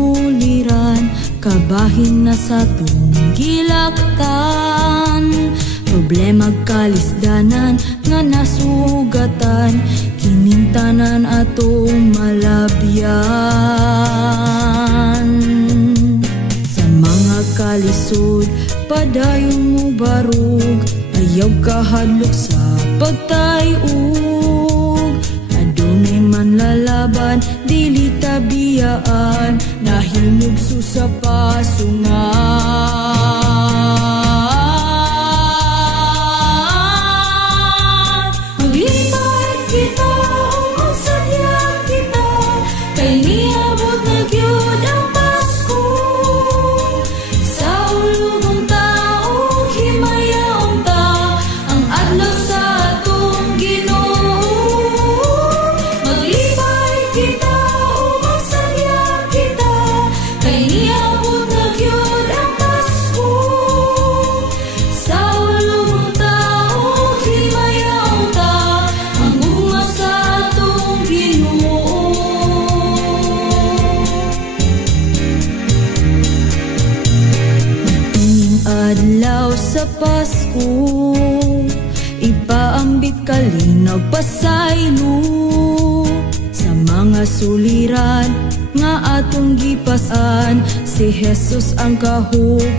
suliran, kabahin na sa tung gilaktan. Problema kalisdanan nga nasugatan, kining tanan atong malabyan. Sa mga kalisod padayon mo barug, ayaw kahadlok sa pagtayog. Adunay man lalaban, dili tabiyaan, nahimugso sa pasungan. Maglipay kita o sadya kita, kay niabot na gyud ang Pasko. Sa ulubong tao, himayaon ta ang adlaw sa atong Ginoo. Maglipay kita o sadya kita, kay niabot na gyud ang Pasko. Sa ulubong tao, himayaon ta ang bunga sa atong Ginoo. Tingin adlaw sa Pasko, ipaambit kalinaw pasaylo sa mga suliran nga atong gipasan, si Jesus ang kahupayan.